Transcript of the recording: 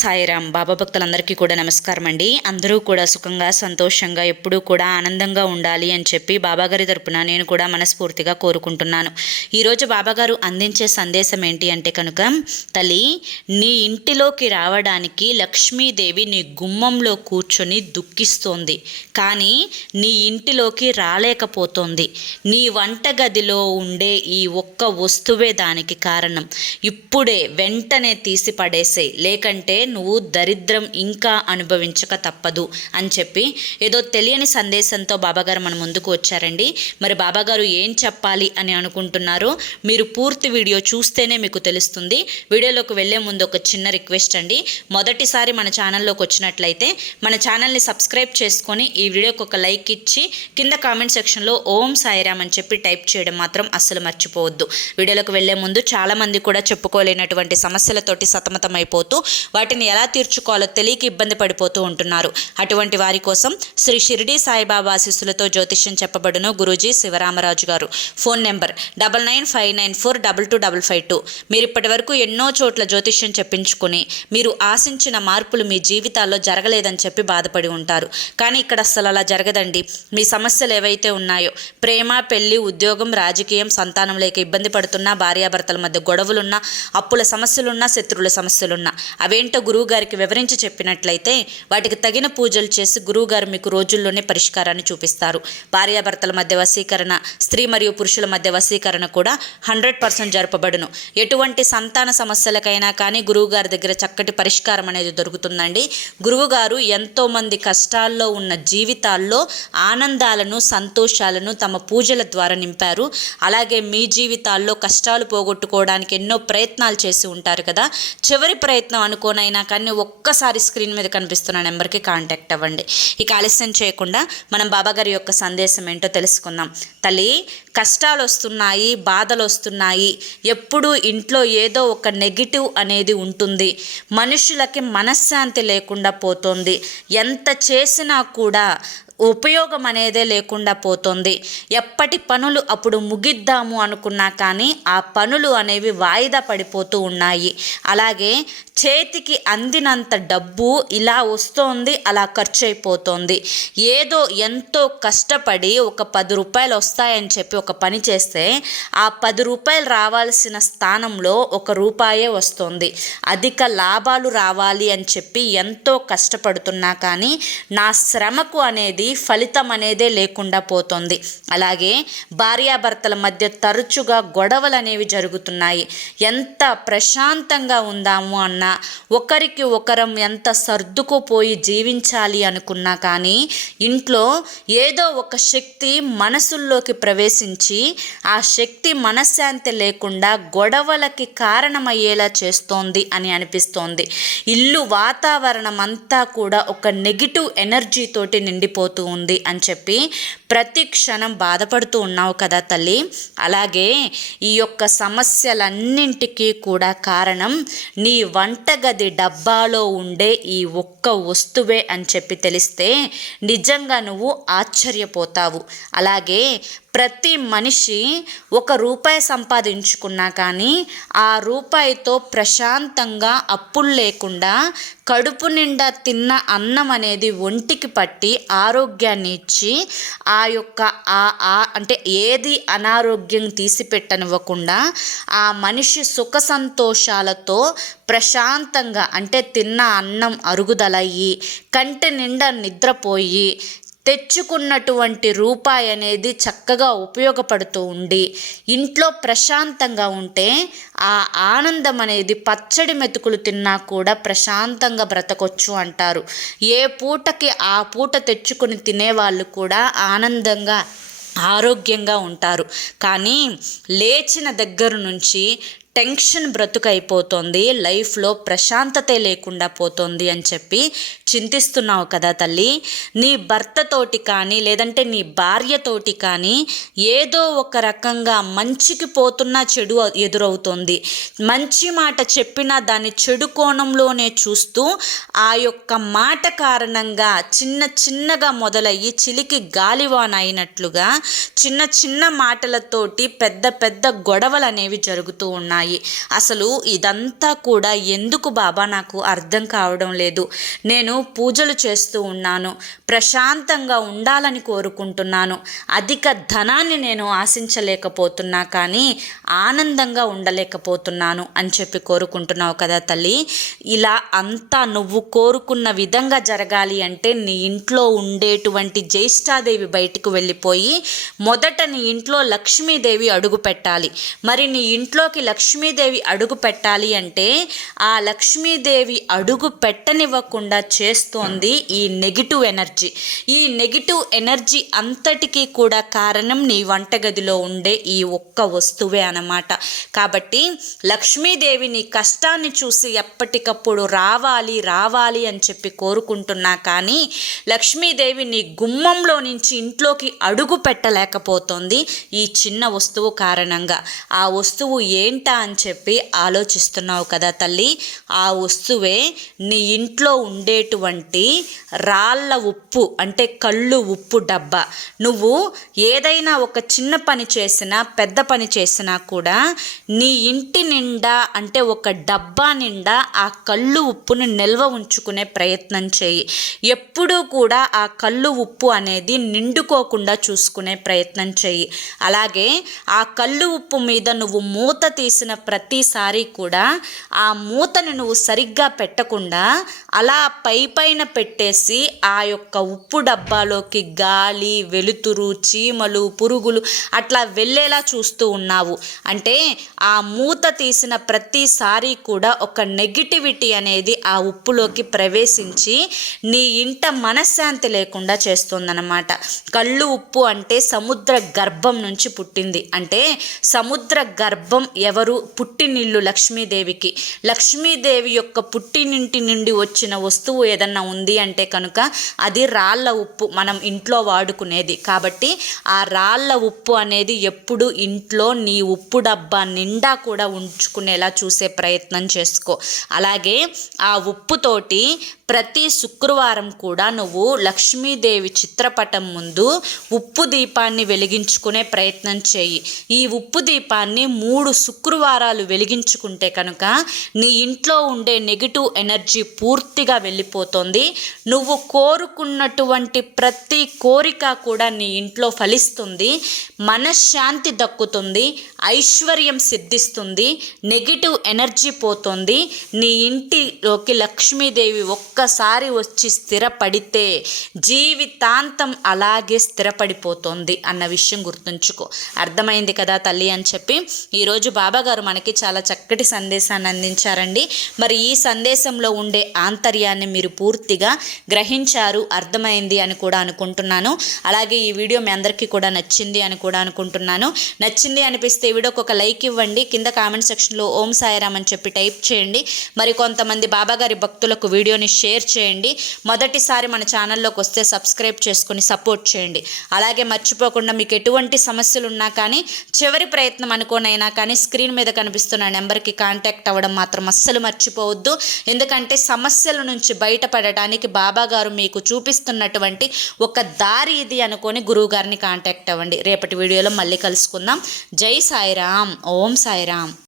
సాయిరామ్. బాబా భక్తులందరికీ కూడా నమస్కారం అండి. అందరూ కూడా సుఖంగా సంతోషంగా ఎప్పుడూ కూడా ఆనందంగా ఉండాలి అని చెప్పి బాబాగారి తరపున నేను కూడా మనస్ఫూర్తిగా కోరుకుంటున్నాను. ఈరోజు బాబాగారు అందించే సందేశం ఏంటి అంటే కనుక, తల్లి, నీ ఇంటిలోకి రావడానికి లక్ష్మీదేవి నీ గుమ్మంలో కూర్చొని దుఃఖిస్తోంది, కానీ నీ ఇంటిలోకి రాలేకపోతోంది. నీ వంటగదిలో ఉండే ఈ ఒక్క వస్తువే దానికి కారణం. ఇప్పుడే వెంటనే తీసి పడేసే, లేకంటే నువ్వు దరిద్రం ఇంకా అనుభవించక తప్పదు అని చెప్పి ఏదో తెలియని సందేశంతో బాబాగారు మన ముందుకు వచ్చారండి. మరి బాబాగారు ఏం చెప్పాలి అని అనుకుంటున్నారో మీరు పూర్తి వీడియో చూస్తేనే మీకు తెలుస్తుంది. వీడియోలోకి వెళ్ళే ముందు ఒక చిన్న రిక్వెస్ట్ అండి. మొదటిసారి మన ఛానల్లోకి వచ్చినట్లయితే మన ఛానల్ని సబ్స్క్రైబ్ చేసుకొని ఈ వీడియోకి ఒక లైక్ ఇచ్చి కింద కామెంట్ సెక్షన్లో ఓం సాయిరామ్ అని చెప్పి టైప్ చేయడం మాత్రం అస్సలు మర్చిపోవద్దు. వీడియోలోకి వెళ్ళే ముందు చాలామంది కూడా చెప్పుకోలేనటువంటి సమస్యలతోటి సతమతమైపోతూ వాటిని ఎలా తీర్చుకోవాలో తెలియక ఇబ్బంది పడిపోతూ ఉంటున్నారు. అటువంటి వారి కోసం శ్రీ షిరిడి సాయిబాబా ఆశీస్సులతో జ్యోతిష్యం చెప్పబడును గురూజీ శివరామరాజు గారు. Phone number 995994225552. మీరు ఇప్పటి వరకు ఎన్నో చోట్ల జ్యోతిష్యం చెప్పించుకుని మీరు ఆశించిన మార్పులు మీ జీవితాల్లో జరగలేదని చెప్పి బాధపడి ఉంటారు. కానీ ఇక్కడ అసలు అలా జరగదండి. మీ సమస్యలు ఏవైతే ఉన్నాయో, ప్రేమ, పెళ్లి, ఉద్యోగం, రాజకీయం, సంతానం లేక ఇబ్బంది పడుతున్నా, భార్యాభర్తల మధ్య గొడవలున్నా, అప్పుల సమస్యలున్నా, శత్రువుల సమస్యలున్నా, అవేంటో గురువుగారికి వివరించి చెప్పినట్లయితే వాటికి తగిన పూజలు చేసి గురువుగారు మీకు రోజుల్లోనే పరిష్కారాన్ని చూపిస్తారు. భార్యాభర్తల మధ్య వశీకరణ, స్త్రీ మరియు పురుషుల మధ్య వశీకరణ కూడా 100% జరపబడును. ఎటువంటి సంతాన సమస్యలకైనా కానీ గురువుగారి దగ్గర చక్కటి పరిష్కారం అనేది దొరుకుతుందండి. గురువుగారు ఎంతోమంది కష్టాల్లో ఉన్న జీవితాల్లో ఆనందాలను, సంతోషాలను తమ పూజల ద్వారా నింపారు. అలాగే మీ జీవితాల్లో కష్టాలు పోగొట్టుకోవడానికి ఎన్నో ప్రయత్నాలు చేసి ఉంటారు కదా. చివరి ప్రయత్నం అనుకోనైనా కానీ ఒక్కసారి స్క్రీన్ మీద కనిపిస్తున్న నెంబర్కి కాంటాక్ట్ అవ్వండి. ఇక ఆలస్యం చేయకుండా మనం బాబాగారి యొక్క సందేశం ఏంటో తెలుసుకుందాం. తల్లి, కష్టాలు వస్తున్నాయి, బాధలు వస్తున్నాయి, ఎప్పుడూ ఇంట్లో ఏదో ఒక నెగిటివ్ అనేది ఉంటుంది. మనుషులకి మనశ్శాంతి లేకుండా పోతుంది. ఎంత చేసినా కూడా ఉపయోగం అనేదే లేకుండా పోతుంది. ఎప్పటి పనులు అప్పుడు ముగిద్దాము అనుకున్నా కానీ ఆ పనులు అనేవి వాయిదా పడిపోతూ ఉన్నాయి. అలాగే చేతికి అందినంత డబ్బు ఇలా వస్తోంది, అలా ఖర్చు అయిపోతుంది. ఏదో ఎంతో కష్టపడి ఒక 10 రూపాయలు వస్తాయని చెప్పి ఒక పని చేస్తే ఆ 10 రూపాయలు రావాల్సిన స్థానంలో 1 రూపాయే వస్తుంది. అధిక లాభాలు రావాలి అని చెప్పి ఎంతో కష్టపడుతున్నా కానీ నా శ్రమకు అనేది ఫలితం అనేదే లేకుండా పోతుంది. అలాగే భార్యాభర్తల మధ్య తరచుగా గొడవలు అనేవి జరుగుతున్నాయి. ఎంత ప్రశాంతంగా ఉందాము అన్నా, ఒకరికి ఒకరం ఎంత సర్దుకుపోయి జీవించాలి అనుకున్నా కానీ ఇంట్లో ఏదో ఒక శక్తి మనసుల్లోకి ప్రవేశించి ఆ శక్తి మనశ్శాంతి లేకుండా గొడవలకి కారణమయ్యేలా చేస్తోంది అని అనిపిస్తోంది. ఇల్లు వాతావరణం అంతా కూడా ఒక నెగిటివ్ ఎనర్జీతోటి నిండిపోతుంది అని చెప్పి ప్రతి క్షణం బాధపడుతూ ఉన్నావు కదా తల్లి. అలాగే ఈ యొక్క సమస్యలన్నింటికీ కూడా కారణం నీ వంటగది డబ్బాలో ఉండే ఈ ఒక్క వస్తువే అని చెప్పి తెలిస్తే నిజంగా నువ్వు ఆశ్చర్యపోతావు. అలాగే ప్రతి మనిషి 1 రూపాయి సంపాదించుకున్నా కానీ ఆ రూపాయితో ప్రశాంతంగా అప్పులు లేకుండా కడుపు నిండా తిన్న అన్నం అనేది ఒంటికి పట్టి ఆరోగ్యాన్ని ఇచ్చి ఆ యొక్క అంటే ఏది అనారోగ్యం తీసిపెట్టనివ్వకుండా ఆ మనిషి సుఖ సంతోషాలతో ప్రశాంతంగా, అంటే తిన్న అన్నం అరుగుదలయ్యి కంటి నిండా నిద్రపోయి తెచ్చుకున్నటువంటి రూపాయి అనేది చక్కగా ఉపయోగపడుతూ ఉండి ఇంట్లో ప్రశాంతంగా ఉంటే ఆ ఆనందం అనేది పచ్చడి మెతుకులు తిన్నా కూడా ప్రశాంతంగా బ్రతకొచ్చు అంటారు. ఏ పూటకి ఆ పూట తెచ్చుకుని తినేవాళ్ళు కూడా ఆనందంగా, ఆరోగ్యంగా ఉంటారు. కానీ లేచిన దగ్గర నుంచి టెన్షన్ బ్రతుకైపోతుంది, లైఫ్లో ప్రశాంతతే లేకుండా పోతుంది అని చెప్పి చింతిస్తున్నావు కదా తల్లి. నీ భర్తతోటి కానీ లేదంటే నీ భార్యతోటి కానీ ఏదో ఒక రకంగా మంచికి పోతున్నా చెడు ఎదురవుతుంది. మంచి మాట చెప్పినా దాన్ని చెడు కోణంలోనే చూస్తూ ఆ యొక్క మాట కారణంగా చిన్నగా మొదలయ్యి చిలికి గాలివాన అయినట్లుగా చిన్న మాటలతోటి పెద్ద గొడవలు అనేవి జరుగుతూ ఉన్నాయి. ఉన్నాయి. అసలు ఇదంతా కూడా ఎందుకు బాబా నాకు అర్థం కావడం లేదు. నేను పూజలు చేస్తూ ఉన్నాను, ప్రశాంతంగా ఉండాలని కోరుకుంటున్నాను, అధిక ధనాన్ని నేను ఆశించలేకపోతున్నా కానీ ఆనందంగా ఉండలేకపోతున్నాను అని చెప్పి కోరుకుంటున్నావు కదా తల్లి. ఇలా అంతా నువ్వు కోరుకున్న విధంగా జరగాలి అంటే నీ ఇంట్లో ఉండేటువంటి జ్యేష్ఠాదేవి బయటికి వెళ్ళిపోయి మొదట నీ ఇంట్లో లక్ష్మీదేవి అడుగు పెట్టాలి. మరి నీ ఇంట్లోకి లక్ష్మీదేవి అడుగు పెట్టాలి అంటే ఆ లక్ష్మీదేవి అడుగు పెట్టనివ్వకుండా చేస్తోంది ఈ నెగిటివ్ ఎనర్జీ. ఈ నెగిటివ్ ఎనర్జీ అంతటికీ కూడా కారణం నీ వంటగదిలో ఉండే ఈ ఒక్క వస్తువే అన్నమాట. కాబట్టి లక్ష్మీదేవి నీ కష్టాన్ని చూసి ఎప్పటికప్పుడు రావాలి రావాలి అని చెప్పి కోరుకుంటున్నా కానీ లక్ష్మీదేవి నీ గుమ్మంలో నుంచి ఇంట్లోకి అడుగు పెట్టలేకపోతుంది ఈ చిన్న వస్తువు కారణంగా. ఆ వస్తువు ఏంటా అని చెప్పి ఆలోచిస్తున్నావు కదా తల్లి. ఆ వస్తువే నీ ఇంట్లో ఉండేటువంటి రాళ్ళ ఉప్పు అంటే కళ్ళు ఉప్పు డబ్బా. నువ్వు ఏదైనా ఒక చిన్న పని చేసినా పెద్ద పని చేసినా కూడా నీ ఇంటి నిండా అంటే ఒక డబ్బా నిండా ఆ కళ్ళు ఉప్పును నిల్వ ఉంచుకునే ప్రయత్నం చేయి. ఎప్పుడూ కూడా ఆ కళ్ళు ఉప్పు అనేది నిండుకోకుండా చూసుకునే ప్రయత్నం చేయి. అలాగే ఆ కళ్ళు ఉప్పు మీద నువ్వు మూత తీసిన ప్రతిసారి కూడా ఆ మూతని నువ్వు సరిగ్గా పెట్టకుండా అలా పైన పెట్టేసి ఆ యొక్క ఉప్పు డబ్బాలోకి గాలి, వెలుతురు, చీమలు, పురుగులు అట్లా వెళ్ళేలా చూస్తూ ఉన్నావు. అంటే ఆ మూత తీసిన ప్రతిసారి కూడా ఒక నెగిటివిటీ అనేది ఆ ఉప్పులోకి ప్రవేశించి నీ ఇంట మనశ్శాంతి లేకుండా చేస్తుందన్నమాట. కళ్ళు ఉప్పు అంటే సముద్ర గర్భం నుంచి పుట్టింది. అంటే సముద్ర గర్భం ఎవరు? పుట్టినిల్లు లక్ష్మీదేవికి. లక్ష్మీదేవి యొక్క పుట్టినింటి నుండి వచ్చిన వస్తువు ఏదన్నా ఉంది అంటే కనుక అది రాళ్ళ ఉప్పు, మనం ఇంట్లో వాడుకునేది. కాబట్టి ఆ రాళ్ళ ఉప్పు అనేది ఎప్పుడు ఇంట్లో నీ ఉప్పు డబ్బా నిండా కూడా ఉంచుకునేలా చూసే ప్రయత్నం చేసుకో. అలాగే ఆ ఉప్పుతోటి ప్రతి శుక్రవారం కూడా నువ్వు లక్ష్మీదేవి చిత్రపటం ముందు ఉప్పు దీపాన్ని వెలిగించుకునే ప్రయత్నం చేయి. ఈ ఉప్పు దీపాన్ని 3 శుక్రవారాలు వెలిగించుకుంటే కనుక నీ ఇంట్లో ఉండే నెగిటివ్ ఎనర్జీ పూర్తిగా వెళ్ళిపోతుంది. నువ్వు కోరుకున్నటువంటి ప్రతి కోరిక కూడా నీ ఇంట్లో ఫలిస్తుంది, మనశ్శాంతి దక్కుతుంది, ఐశ్వర్యం సిద్ధిస్తుంది, నెగిటివ్ ఎనర్జీ పోతుంది. నీ ఇంటిలోకి లక్ష్మీదేవి ఒక్కసారి వచ్చి స్థిరపడితే జీవితాంతం అలాగే స్థిరపడిపోతుంది అన్న విషయం గుర్తుంచుకో. అర్థమైంది కదా తల్లి అని చెప్పి ఈరోజు బాబాగారు మనకి చాలా చక్కటి సందేశాన్ని అందించారండి. మరి ఈ సందేశంలో ఉండే ఆంతర్యాన్ని మీరు పూర్తిగా గ్రహించారు, అర్థమైంది అని కూడా అనుకుంటున్నాను. అలాగే ఈ వీడియో మీ అందరికీ కూడా నచ్చింది అని కూడా అనుకుంటున్నాను. నచ్చింది అనిపిస్తే ఈ వీడియోకి ఒక లైక్ ఇవ్వండి. కింద కామెంట్ సెక్షన్లో ఓం సాయిరామ్ అని చెప్పి టైప్ చేయండి. మరి కొంతమంది బాబాగారి భక్తులకు వీడియోని షేర్ చేయండి. మొదటిసారి మన ఛానల్లోకి వస్తే సబ్స్క్రైబ్ చేసుకొని సపోర్ట్ చేయండి. అలాగే మర్చిపోకుండా మీకు ఎటువంటి సమస్యలు ఉన్నా కానీ చివరి ప్రయత్నం అనుకోనైనా కానీ స్క్రీన్ మీద కనిపిస్తున్న నెంబర్కి కాంటాక్ట్ అవ్వడం మాత్రం అస్సలు మర్చిపోవద్దు. ఎందుకంటే సమస్యల నుంచి బయటపడటానికి బాబాగారు మీకు చూపిస్తున్నటువంటి ఒక దారి ఇది అనుకొని గురువుగారిని కాంటాక్ట్ అవ్వండి. రేపటి వీడియోలో మళ్ళీ కలుసుకుందాం. జై సాయిరామ్, ఓం సాయిరామ్.